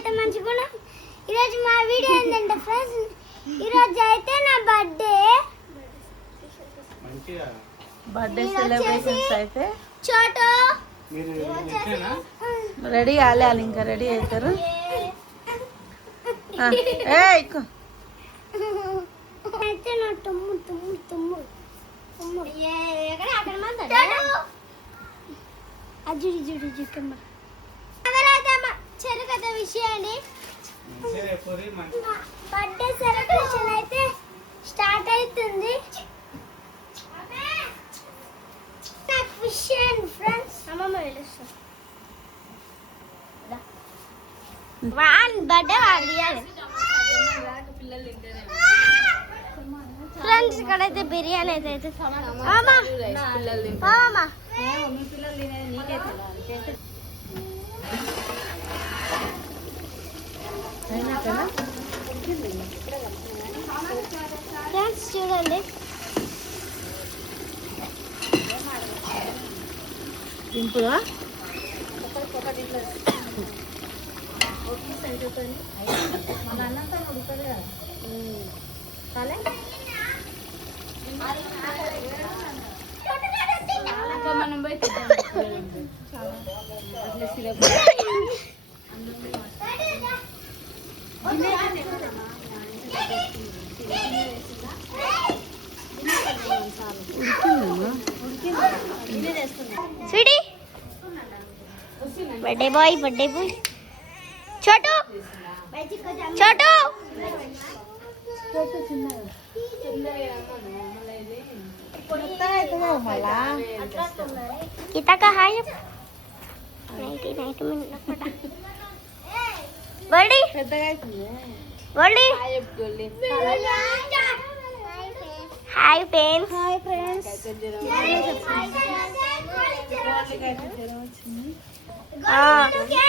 అయితే మంచిగా ఈరోజు మా వీడియో ఏంటంటే ఫ్రెండ్స్, ఈరోజు అయితే నా బర్త్డే సెలబ్రేషన్స్ అయితే చోటు రెడీ కాలేదు, ఇంకా రెడీ అవుతారు. అయితే నా తమ్ముడు చెరుకథ విషయాన్ని బర్త్డే సెలబ్రేషన్ అయితే స్టార్ట్ అవుతుంది. ఫ్రెండ్స్ అమ్మమ్మ వెళ్ళొస్తాం. బర్త్డే వాడియాలి ఫ్రెండ్స్. ఇక్కడైతే బిర్యానీ అయితే ఫ్రెండ్స్ చూడండి, సింపుల్గా మనం పోయి sweety birthday boy Chotu kita kahayap 90 minutes Goldie hi friends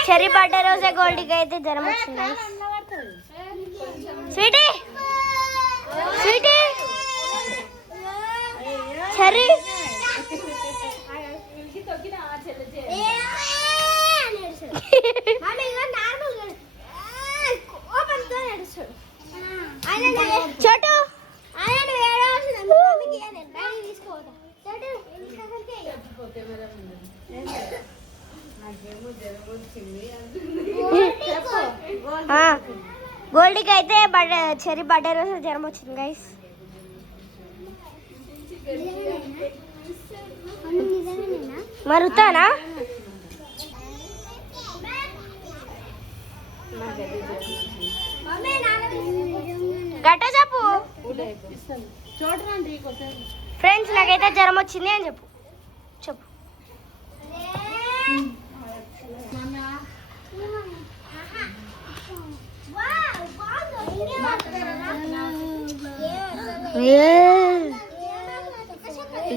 Cherry birthday రోజే గోల్డీకి అయితే జ్వరం వచ్చింది. స్వీటీ చెర్రీ చోటు గోల్డీకి అయితే చెర్రీ బర్త్డే రోజు జ్వరం వచ్చింది గైస్. మరుతానా గట్ట చెప్పు ఫ్రెండ్స్, నాకైతే జ్వరం వచ్చింది అని చెప్పు.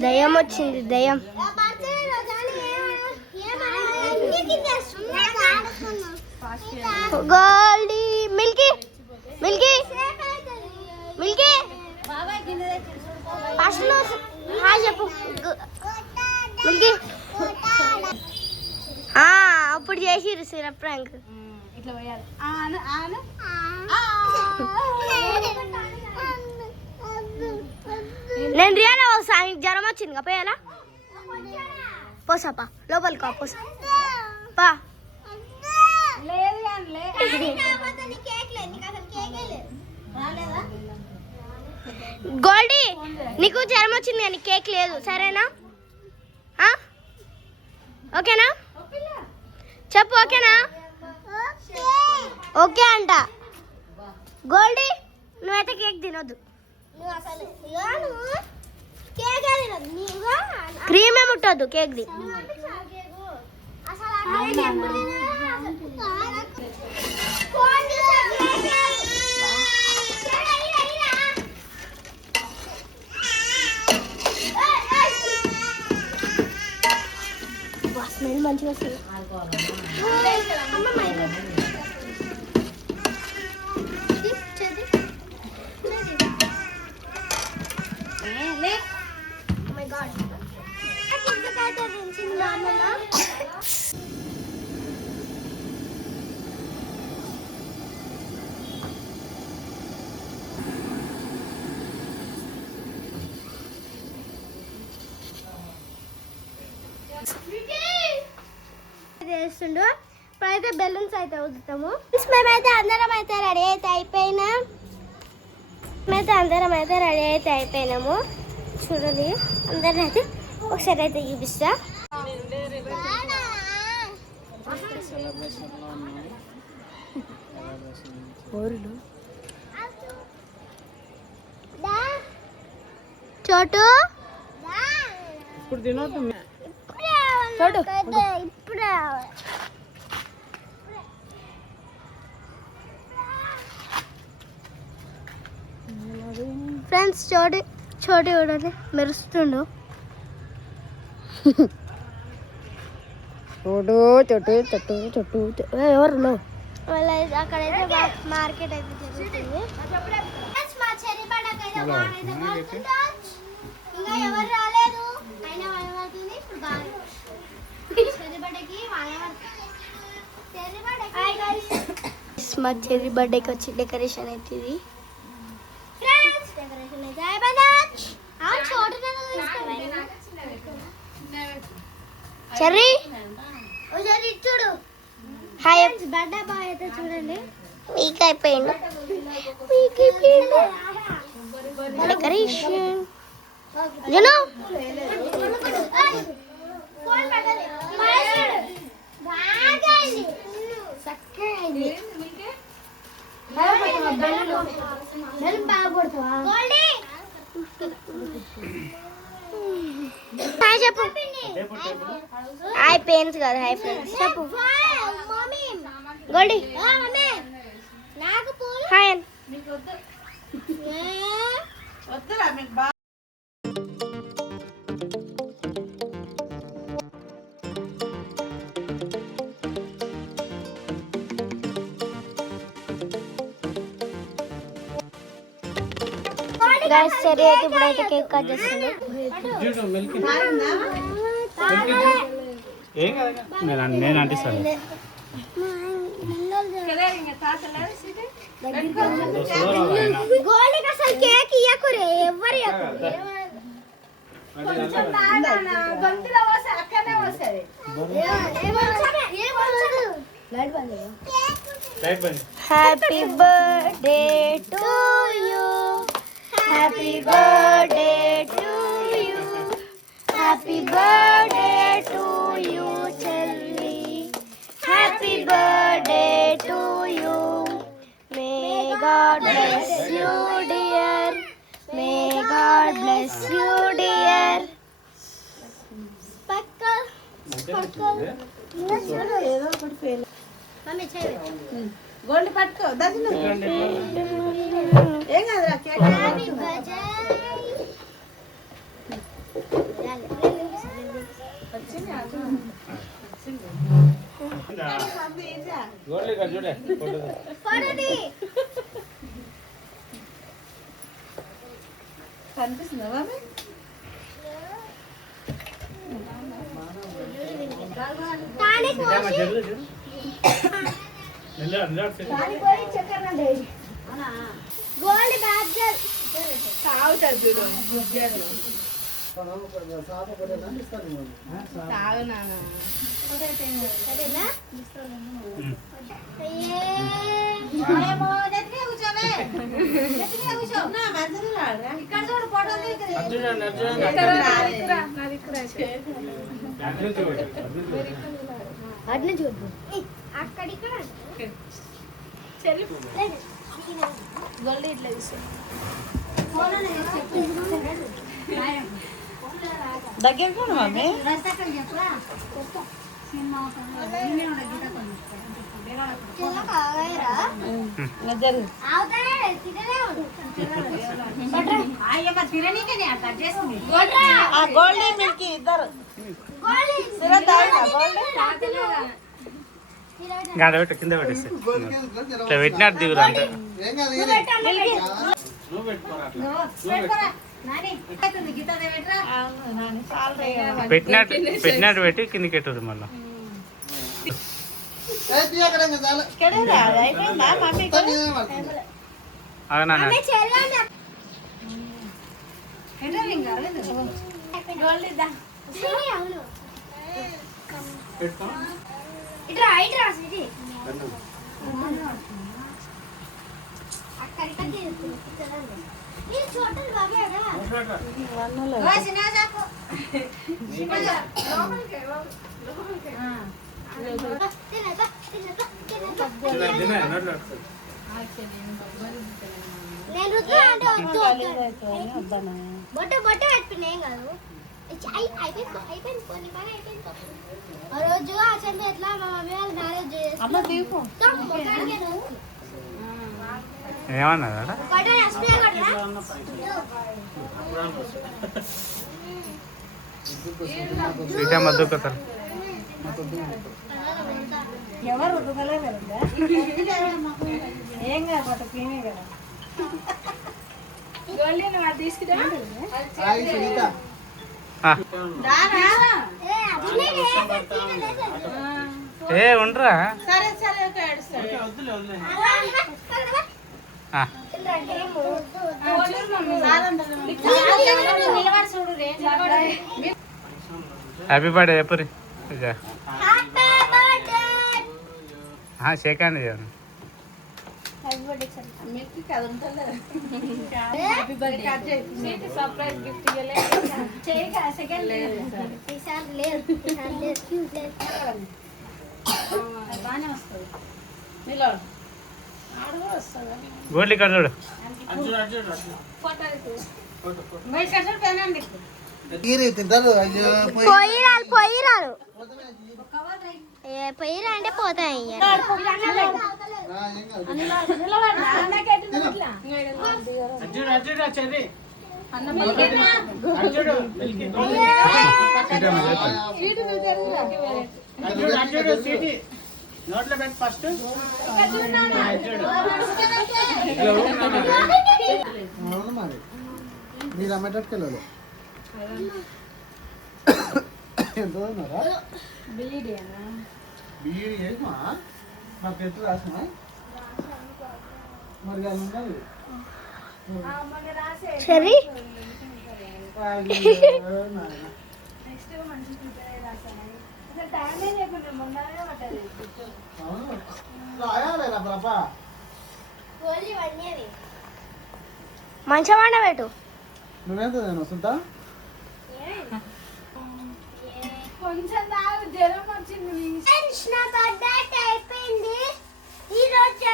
దయ్యం వచ్చింది, దయ్యం. గోల్డీ మిల్కీ హాయ్ చెప్పు మిల్కీ. అప్పుడు చేసిరు సిరప్ ప్రాంక్. నేను రియానా వస్తా, జ్వరం వచ్చింది పోయాలా పోసాపా లోపలికి పోసా పా. గోల్డీ నీకు జ్వరం వచ్చింది కానీ కేక్ లేదు, సరేనా? ఓకేనా చెప్పు, ఓకేనా? ఓకే అంట. గోల్డీ నువ్వైతే కేక్ తినొద్దు, క్రీమే ముట్టొద్దు కేక్ది. స్మెల్ మంచిగా వస్తుంది. చేస్తుండు. ఇప్పుడైతే బెలూన్స్ అయితే వదులుతాము. మేమైతే అందరం అయితే రెడీ అయితే అయిపోయినాము. చూడండి అందరం అయితే ఒకసారి అయితే చూపిస్తా. చోటు ఇప్పుడు తినొద్దు. ఇప్పుడు ఫ్రెండ్స్ చోటు చూడండి మెరుస్తుండు. ఎవరు అక్కడైతే మార్కెట్ అయితే జరుగుతుంది. ఇంకా ఎవరు రాలేదు అయినా పడుతుంది. ఇప్పుడు మా చెర్రీ బర్త్డేకి వచ్చి డెకరేషన్ అయితే ఇది చెర్రీ చూడు. హాయ్ బర్త్డే బాయ్ అయితే చూడండి వీక్ అయిపోయిండు. డెకరేషన్ హాయ్ చెప్పు. హాయ్ పెన్స్ కాదు హాయ్ ఫ్రెండ్స్ చెప్పు. గోల్డీ హాయ్ గాయ్స్ సరే అయితే ఇప్పుడైతే కేక్ కట్ చేస్తుంది. నేను అంటిస్తాను. గోల్డీకి అసలు కేక్ ఇయ్యకురే ఎవరు happy birthday to you. Happy birthday to you. Happy birthday to you చెల్లి. Happy birthday to you. May God bless you dear. May God bless you dear. ఏదో ఒకటి ఫెయిల్. గోల్డ్ పట్టుకో దర్శనం ఏం కాదురా కేక్. కనిపిస్తుందా గోల్డ్ బ్యాగ్ తాగుతాడు చూడు. తాగు నాన్న. అట్లా చూడు అక్కడిక్కడ గోల్డ్ ఇట్లా దగ్గరకు మమ్మీ. గోల్డీ మిల్కీ ఇద్దరు గాడ పెట్టు కింద పెట్టేసి ఇట్లా పెట్టినట్టు దిగురు అంటే పెట్టినట్టు పెట్టి కిందకి పెట్టదు మళ్ళీ. ఇట్రా ఇట్రా సిటీ అక్కడికి ये छोटल बाबे है వన్నులో ओए सिना जाको हां నేను రుద్దు అంటే వద్దు అబ్బానా బొట్టు బొట్టు పెట్టుకునే ఏం కాదు అయిపోయింది కొన్ని పని అయిపోయింది ఆ రోజు ఆ చంద ఎట్లా మా మమ్మీ వాళ్ళు మ్యారేజ్ చేసి అమ్మ దీపు ఏమన్నదా పట్టు అస్పే కొడరా ఇదే మద్దుకుతారు ఎవరు రుద్దలేదా ఏం కాదు పట్టకి ఏమే కదా గోల్డీ నువ్వు అది తీసుకురా హాయ్ సునీత ఏ అదిలే ఏ ఉండరా సరే సరే ఒక ఏడుస్తాడు నిలబడి చూడు రే హ్యాపీ బర్త్డే ఎప్పుడు హ్యాపీ బర్త్డే షేక్ హ్యాండ్ చేయండి హ్యాపీ బర్త్డే సార్ మీకు కథ ఉంటుంది హ్యాపీ బర్త్డే సర్ప్రైజ్ గిఫ్ట్ ఇవ్వలే చేయక సెకండ్ ఈసారి లేదు ఈసారి లేదు క్యూట్ లేదు బాగానే వస్తుంది నిలో ఆడు కూడా వస్తుంది గోల్డ్ ఇక్కడ చూడు ఫోటో మరి కసరు పెనండి తీరి తింటారు అయ్యో పోయిరాలు పోయిరా అంటే పోతాయి నోట్లో పెట్టి ఫస్ట్ అవును మరి మీరు అమ్మేటట్టుకెళ్ళాలి ఎంత ఉన్నారా బీడీ ఏమా మాకు ఎత్తు రాసినా మరి అది ఉండాలి సరే అవును రాయాలేరా పాపా మంచిగా వండ పెట్టు నువ్వెంత వస్తుంటా కొంచెం దాగు జ్వరం వచ్చింది నా బర్త్డే అయిపోయింది ఈరోజు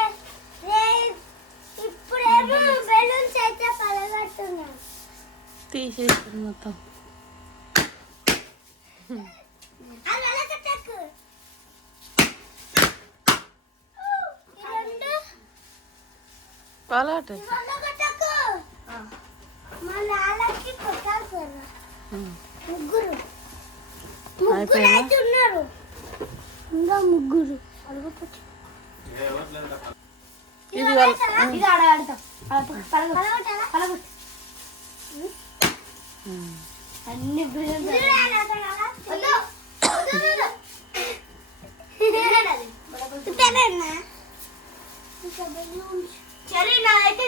ఇప్పుడేమో బెలూన్స్ అయితే పలగట్టున్నాను తీసేస్తుంది మొత్తం అది వెలకట్టకు ఈ రెండు పాలాట వెలకట్టకు మా నాన్నకి కొట్టాలి ముగ్గురు ముగ్గురు అయితే ఉన్నారు ఇంకా ముగ్గురు అడుగుపచ్చు ఇది ఇది ఆడ ఆడతాం పలగొట్టు అన్ని సరే నా అయితే